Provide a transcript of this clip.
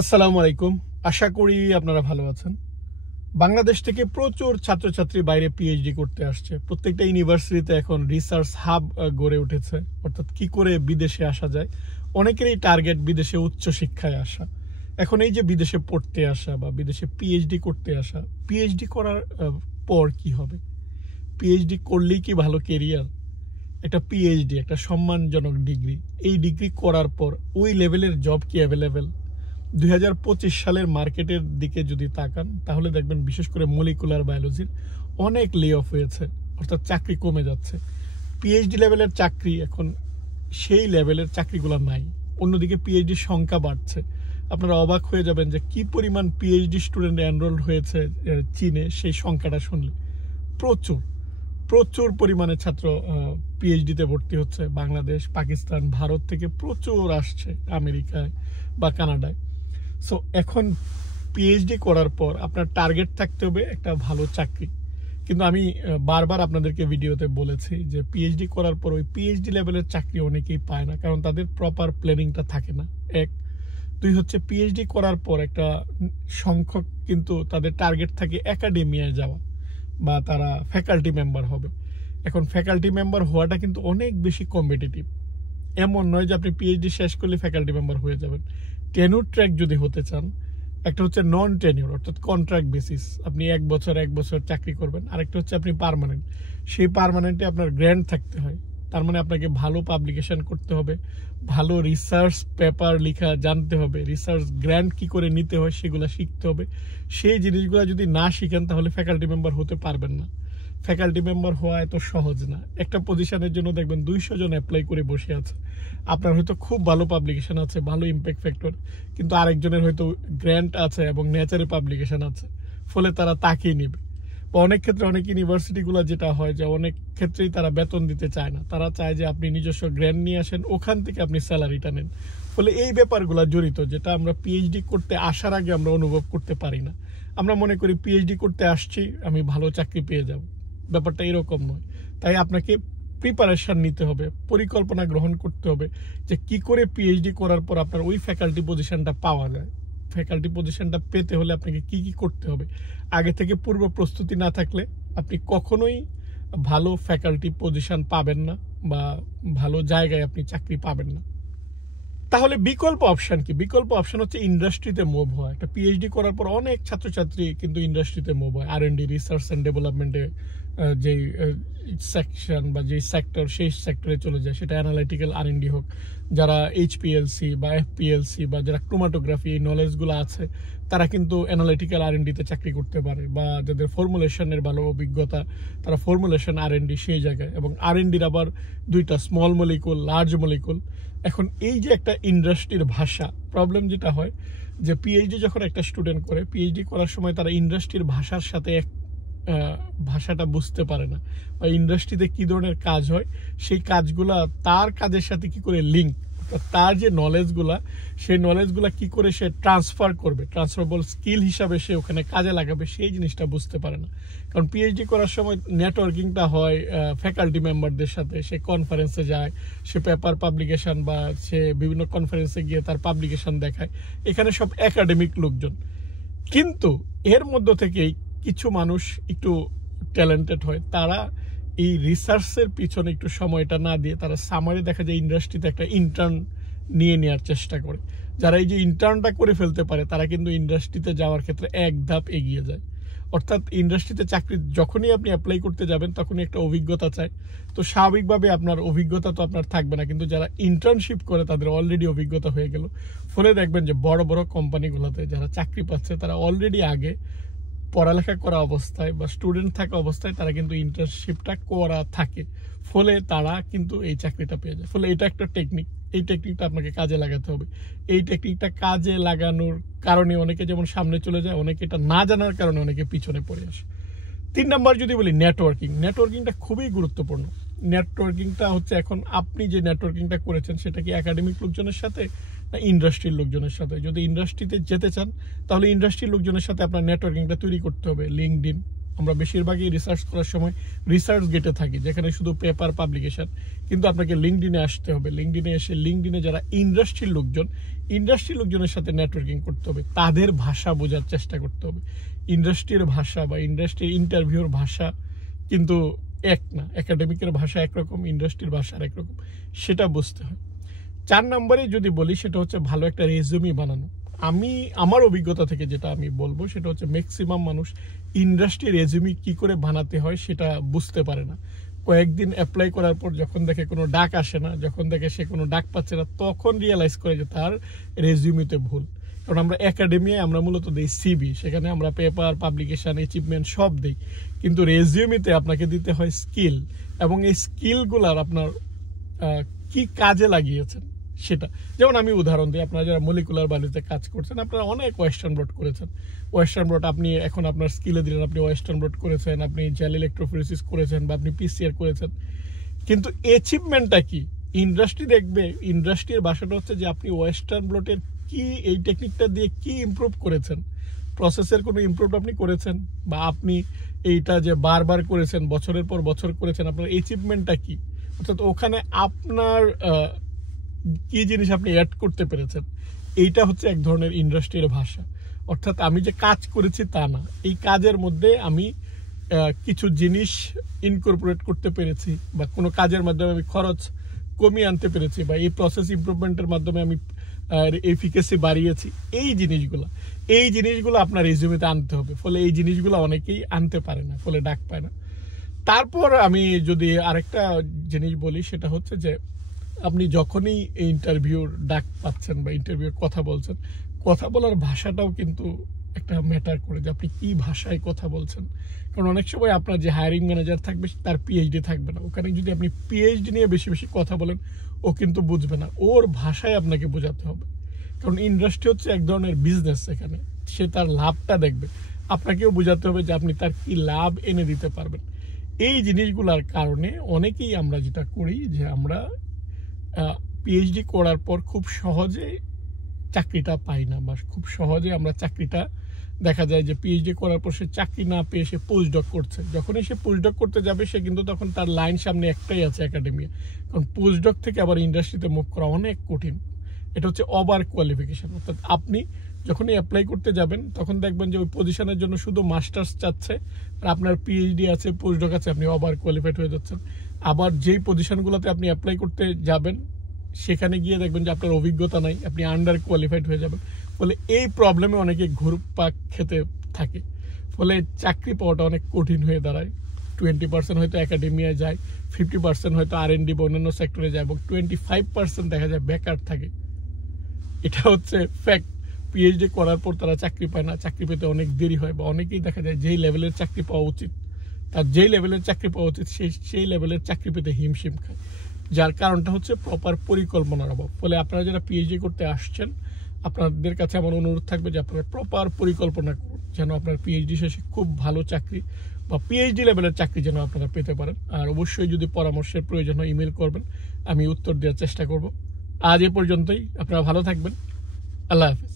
আসসালামু আলাইকুম। আশা করি আপনারা ভালো আছেন। বাংলাদেশ থেকে প্রচুর ছাত্রছাত্রী বাইরে পিএইচডি করতে আসছে। প্রত্যেকটা ইউনিভার্সিটিতে এখন রিসার্চ হাব গড়ে উঠেছে, অর্থাৎ কি করে বিদেশে আসা যায়। অনেকেরই টার্গেট বিদেশে উচ্চ শিক্ষায় আসা। এখন এই যে বিদেশে পড়তে আসা বা বিদেশে পিএইচডি করতে আসা, পিএইচডি করার পর কি হবে? পিএইচডি করলেই কি ভালো কেরিয়ার? একটা পিএইচডি একটা সম্মানজনক ডিগ্রি, এই ডিগ্রি করার পর ওই লেভেলের জব কি অ্যাভেলেবেল? 2025 সালের মার্কেটের দিকে যদি তাকান তাহলে দেখবেন বিশেষ করে মলিকুলার বায়োলজির অনেক লে অফ হয়েছে, অর্থাৎ চাকরি কমে যাচ্ছে। পিএইচডি লেভেলের চাকরি এখন সেই লেভেলের চাকরিগুলো নাই। অন্যদিকে পিএইচডির সংখ্যা বাড়ছে। আপনারা অবাক হয়ে যাবেন যে কি পরিমাণ পিএইচডি স্টুডেন্ট এনরোল্ড হয়েছে চীনে, সেই সংখ্যাটা শুনলে। প্রচুর প্রচুর পরিমাণে ছাত্র পিএইচডিতে ভর্তি হচ্ছে। বাংলাদেশ, পাকিস্তান, ভারত থেকে প্রচুর আসছে, আমেরিকায় বা কানাডায়। সো এখন পিএইচডি করার পর আপনার টার্গেট থাকতে হবে একটা ভালো চাকরি। কিন্তু আমি বারবার আপনাদেরকে ভিডিওতে বলেছি যে পিএইচডি করার পর ওই পিএইচডি লেভেলের চাকরি অনেকেই পায় না, কারণ তাদের প্রপার প্ল্যানিংটা থাকে না। এক, দুই হচ্ছে পিএইচডি করার পর একটা সংখ্যক কিন্তু তাদের টার্গেট থাকে একাডেমিয়ায় যাওয়া বা তারা ফ্যাকাল্টি মেম্বার হবে। এখন ফ্যাকাল্টি মেম্বার হওয়াটা কিন্তু অনেক বেশি কম্পিটিটিভ। এমন নয় যে আপনি পিএইচডি শেষ করলে ফ্যাকাল্টি মেম্বার হয়ে যাবেন। টেনিউর ট্র্যাক যদি হতে চান, একটা হচ্ছে নন টেনিউর অর্থাৎ কন্ট্রাক্ট বেসিস, আপনি এক বছর চাকরি করবেন। আরেকটা হচ্ছে আপনি পার্মানেন্ট। সেই পার্মানেন্টে আপনার গ্র্যান্ট থাকতে হয়। তার মানে আপনাকে ভালো পাবলিকেশন করতে হবে, ভালো রিসার্চ পেপার লেখা জানতে হবে, রিসার্চ গ্র্যান্ট কি করে নিতে হয় সেগুলো শিখতে হবে। সেই জিনিসগুলো যদি না শিখেন তাহলে ফ্যাকাল্টি মেম্বার হতে পারবেন না। ফ্যাকাল্টি মেম্বার হওয়া এত সহজ না। একটা পজিশনের জন্য দেখবেন 200 জন অ্যাপ্লাই করে বসে আছে। আপনার হয়তো খুব ভালো পাবলিকেশন আছে, ভালো ইম্প্যাক্ট ফ্যাক্টর, কিন্তু আরেকজনের হয়তো গ্র্যান্ট আছে এবং নেচারে পাবলিকেশন আছে, ফলে তারা তাকেই নেবে। বা অনেক ক্ষেত্রে অনেক ইউনিভার্সিটিগুলো যেটা হয় যে অনেক ক্ষেত্রেই তারা বেতন দিতে চায় না, তারা চায় যে আপনি নিজস্ব গ্র্যান্ট নিয়ে আসেন, ওখান থেকে আপনি স্যালারিটা নেন। ফলে এই ব্যাপারগুলো জড়িত, যেটা আমরা পিএইচডি করতে আসার আগে আমরা অনুভব করতে পারি না। আমরা মনে করি পিএইচডি করতে আসছি, আমি ভালো চাকরি পেয়ে যাব। ব্যাপারটা এরকম নয়। তাই আপনাকে প্রিপারেশন নিতে হবে, পরিকল্পনা গ্রহণ করতে হবে যে কি করে পিএইচডি করার পর আপনার ওই ফ্যাকাল্টি পজিশনটা পাওয়া যায়। ফ্যাকাল্টি পজিশনটা পেতে হলে আপনাকে কি কি করতে হবে, আগে থেকে পূর্ব প্রস্তুতি না থাকলে আপনি কখনোই ভালো ফ্যাকাল্টি পজিশন পাবেন না বা ভালো জায়গায় আপনি চাকরি পাবেন না। তাহলে বিকল্প অপশন কি? বিকল্প অপশন হচ্ছে ইন্ডাস্ট্রিতে মুভ হয়। একটা পিএইচডি করার পর অনেক ছাত্রছাত্রী কিন্তু ইন্ডাস্ট্রিতে মুভ হয়, আর&ডি, রিসার্চ অ্যান্ড ডেভেলপমেন্টে যেই সেকশন বা যেই সেক্টর, সেই সেক্টরে চলে যায়। সেটা অ্যানালিটিক্যাল আর&ডি হোক, যারা এইচপিএলসি বা এফপিএলসি বা যারা ক্রোমাটোগ্রাফি এই নলেজগুলো আছে, তারা কিন্তু অ্যানালিটিক্যাল আর&ডিতে চাকরি করতে পারে। বা যাদের ফর্মুলেশনের ভালো অভিজ্ঞতা, তারা ফর্মুলেশন আর&ডি সেই জায়গায়। এবং আর&ডির আবার দুইটা, স্মল মলিকুল, লার্জ মলিকুল। এখন এই যে একটা ইন্ডাস্ট্রির ভাষা, প্রবলেম যেটা হয় যে পিএইচডি যখন একটা স্টুডেন্ট করে, পিএইচডি করার সময় তারা ইন্ডাস্ট্রির ভাষার সাথে ভাষাটা বুঝতে পারে না, বা ইন্ডাস্ট্রিতে কি ধরনের কাজ হয় সেই কাজগুলা তার কাজের সাথে কি করে লিঙ্ক, তার যে নলেজগুলা, সেই নলেজগুলা কি করে সে ট্রান্সফার করবে, ট্রান্সফারেবল স্কিল হিসাবে সে ওখানে কাজে লাগাবে, সেই জিনিসটা বুঝতে পারে না। কারণ পিএইচডি করার সময় নেটওয়ার্কিংটা হয় ফ্যাকাল্টি মেম্বারদের সাথে, সে কনফারেন্সে যায়, সে পেপার পাবলিকেশন বা সে বিভিন্ন কনফারেন্সে গিয়ে তার পাবলিকেশন দেখায়। এখানে সব একাডেমিক লোকজন। কিন্তু এর মধ্য থেকেই কিছু মানুষ একটু ট্যালেন্টেড হয়, তারা এই রিসার্চের পিছনে একটু সময়টা না দিয়ে তারা সামারে দেখা যায় ইন্ডাস্ট্রিতে একটা ইন্টার্ন নিয়ে নেওয়ার চেষ্টা করে। যারা এই যে ইন্টার্নটা করে ফেলতে পারে তারা কিন্তু ইন্ডাস্ট্রিতে যাওয়ার ক্ষেত্রে এক ধাপ এগিয়ে যায়। অর্থাৎ ইন্ডাস্ট্রিতে চাকরি যখনই আপনি অ্যাপ্লাই করতে যাবেন তখনই একটা অভিজ্ঞতা চাই। তো স্বাভাবিকভাবে আপনার অভিজ্ঞতা তো আপনার থাকবে না, কিন্তু যারা ইন্টার্নশিপ করে তাদের অলরেডি অভিজ্ঞতা হয়ে গেল। ফলে দেখবেন যে বড় বড় কোম্পানিগুলোতে যারা চাকরি পাচ্ছে তারা অলরেডি আগে পড়ালেখা করা অবস্থায় বা স্টুডেন্ট থাকা অবস্থায় তারা কিন্তু ইন্টার্নশিপটা করা থাকে। ফলে তারা কিন্তু এই চাকরিটা পেয়ে যায়। ফলে এটা একটা টেকনিক, এই টেকনিকটা আপনাকে কাজে লাগাতে হবে। এই টেকনিকটা কাজে লাগানোর কারণে অনেকে যেমন সামনে চলে যায়, অনেকে এটা না জানার কারণে অনেকে পিছনে পড়ে আসে। 3 নাম্বার যদি বলি নেটওয়ার্কিং, নেটওয়ার্কিংটা খুবই গুরুত্বপূর্ণ। নেটওয়ার্কিংটা হচ্ছে, এখন আপনি যে নেটওয়ার্কিংটা করেছেন সেটা কি একাডেমিক লোকজনের সাথে না ইন্ডাস্ট্রির লোকজনের সাথে? যদি ইন্ডাস্ট্রিতে যেতে চান তাহলে ইন্ডাস্ট্রির লোকজনের সাথে আপনার নেটওয়ার্কিংটা তৈরি করতে হবে। লিঙ্কডইন, আমরা বেশিরভাগই রিসার্চ করার সময় রিসার্চ গেটে থাকি, যেখানে শুধু পেপার পাবলিকেশন। কিন্তু আপনাকে লিঙ্কডইনে আসতে হবে। লিঙ্কডইনে এসে লিঙ্কডইনে যারা ইন্ডাস্ট্রির লোকজনের সাথে নেটওয়ার্কিং করতে হবে, তাদের ভাষা বোঝার চেষ্টা করতে হবে। ইন্ডাস্ট্রির ভাষা বা ইন্ডাস্ট্রির ইন্টারভিউর ভাষা কিন্তু এক না। একাডেমিকের ভাষা একরকম, ইন্ডাস্ট্রির ভাষা আরেক রকম, সেটা বুঝতে হয়। 4 নম্বরে যদি বলি, সেটা হচ্ছে ভালো একটা রেজুমি বানানো। আমার অভিজ্ঞতা থেকে যেটা আমি বলবো, সেটা হচ্ছে ম্যাক্সিমাম মানুষ ইন্ডাস্ট্রি রেজুমি কি করে বানাতে হয় সেটা বুঝতে পারে না। কয়েকদিন অ্যাপ্লাই করার পর যখন দেখে কোনো ডাক আসে না, যখন দেখে সে কোনো ডাক পাচ্ছে না, তখন রিয়েলাইজ করে যে তার রেজুমিতে ভুল। কারণ আমরা একাডেমিয়ায় আমরা মূলত দিই সিভি, সেখানে আমরা পেপার, পাবলিকেশন, অ্যাচিভমেন্ট সব দিই। কিন্তু রেজিউমিতে আপনাকে দিতে হয় স্কিল, এবং এই স্কিলগুলার আপনার কি কাজে লাগিয়েছেন সেটা। যেমন আমি উদাহরণ দিই, আপনারা যারা মলিকুলার বায়োলজিতে কাজ করছেন, আপনারা অনেক ওয়েস্টার্ন ব্লট করেছেন। ওয়েস্টার্ন ব্লট আপনি এখন আপনার স্কিলে দিলেন, আপনি ওয়েস্টার্ন ব্লট করেছেন, আপনি জেল ইলেকট্রোফোরেসিস করেছেন, বা আপনি পিসিআর করেছেন। কিন্তু অ্যাচিভমেন্টটা কি? ইন্ডাস্ট্রি দেখবে, ইন্ডাস্ট্রির ভাষাটা হচ্ছে যে আপনি ওয়েস্টার্ন ব্লটের কি, এই টেকনিকটা দিয়ে কি ইমপ্রুভ করেছেন, প্রসেসের কোনো ইমপ্রুভ আপনি করেছেন, বা আপনি এইটা যে বারবার করেছেন, বছরের পর বছর করেছেন, আপনার অ্যাচিভমেন্টটা কি? অর্থাৎ ওখানে আপনার কি জিনিস আপনি অ্যাড করতে পেরেছেন, এইটা হচ্ছে এক ধরনের ইন্ডাস্ট্রির ভাষা। অর্থাৎ আমি যে কাজ করেছি তা না, এই কাজের মধ্যে আমি কিছু জিনিস ইনকর্পোরেট করতে পেরেছি, বা কোনো কাজের মাধ্যমে আমি খরচ কমিয়ে আনতে পেরেছি, বা এই প্রসেস ইমপ্রুভমেন্টের মাধ্যমে আমি এফিকেসি বাড়িয়েছি। এই জিনিসগুলো আপনার রেজিউমেতে আনতে হবে। ফলে এই জিনিসগুলো অনেকেই আনতে পারে না, ফলে ডাক পায় না। তারপর আমি যদি আরেকটা জিনিস বলি, সেটা হচ্ছে যে আপনি যখনই ইন্টারভিউর ডাক পাচ্ছেন বা ইন্টারভিউর কথা বলছেন, কথা বলার ভাষাটাও কিন্তু একটা ম্যাটার করে, যে আপনি কি ভাষায় কথা বলছেন। কারণ অনেক সময় আপনার যে হায়ারিং ম্যানেজার থাকবে, তার পিএইচডি থাকবে না। ওখানে যদি আপনি পিএইচডি নিয়ে বেশি বেশি কথা বলেন, ও কিন্তু বুঝবে না, ওর ভাষায় আপনাকে বোঝাতে হবে। কারণ ইন্ডাস্ট্রি হচ্ছে এক ধরনের বিজনেস, এখানে সে তার লাভটা দেখবে, আপনাকেও বোঝাতে হবে যে আপনি তার কি লাভ এনে দিতে পারবেন। এই জিনিসগুলোর কারণে অনেকেই আমরা যেটা করি, যে আমরা পিএইচডি করার পর খুব সহজে চাকরিটা পাই না, বা খুব সহজে আমরা চাকরিটা দেখা যায় যে পিএইচডি করার পর সে চাকরি না পেয়ে সে পোস্টডক করছে। যখনই সে পোস্টডক করতে যাবে, সে কিন্তু তখন তার লাইন সামনে একটাই আছে, একাডেমিয়া। কারণ পোস্টডক থেকে আবার ইন্ডাস্ট্রিতে মুভ করা অনেক কঠিন। এটা হচ্ছে ওভার কোয়ালিফিকেশন। অর্থাৎ আপনি যখনই অ্যাপ্লাই করতে যাবেন, তখন দেখবেন যে ওই পজিশনের জন্য শুধু মাস্টার্স চাচ্ছে, আর আপনার পিএইচডি আছে, পোস্টডক আছে, আপনি ওভার কোয়ালিফাইড হয়ে যাচ্ছেন। আবার যেই পজিশনগুলোতে আপনি অ্যাপ্লাই করতে যাবেন, সেখানে গিয়ে দেখবেন যে আপনার অভিজ্ঞতা নাই, আপনি আন্ডার কোয়ালিফাইড হয়ে যাবেন। ফলে এই প্রবলেমে অনেকে ঘুরপাক খেতে থাকে, ফলে চাকরি পাওয়াটা অনেক কঠিন হয়ে দাঁড়ায়। 20% হয়তো একাডেমিয়ায় যায়, 50% হয়তো R&D বা অন্যান্য সেক্টরে যায়, এবং 25% দেখা যায় বেকার থাকে। এটা হচ্ছে ফ্যাক্ট। পিএইচডি করার পর তারা চাকরি পায় না, চাকরি পেতে অনেক দেরি হয়, বা অনেকেই দেখা যায় যেই লেভেলের চাকরি পাওয়া উচিত, তার যেই লেভেলের চাকরি পাওয়া উচিত, সেই লেভেলের চাকরি পেতে হিমশিম খায়। যার কারণটা হচ্ছে প্রপার পরিকল্পনার অভাব। ফলে আপনারা যারা পিএইচডি করতে আসছেন, আপনাদের কাছে আমার অনুরোধ থাকবে যে আপনারা প্রপার পরিকল্পনা করুন, যেন আপনার পিএইচডি শেষে খুব ভালো চাকরি বা পিএইচডি লেভেলের চাকরি যেন আপনারা পেতে পারেন। আর অবশ্যই যদি পরামর্শের প্রয়োজন হয়, ইমেল করবেন, আমি উত্তর দেওয়ার চেষ্টা করব। আজ এ পর্যন্তই। আপনারা ভালো থাকবেন। আল্লাহ হাফেজ।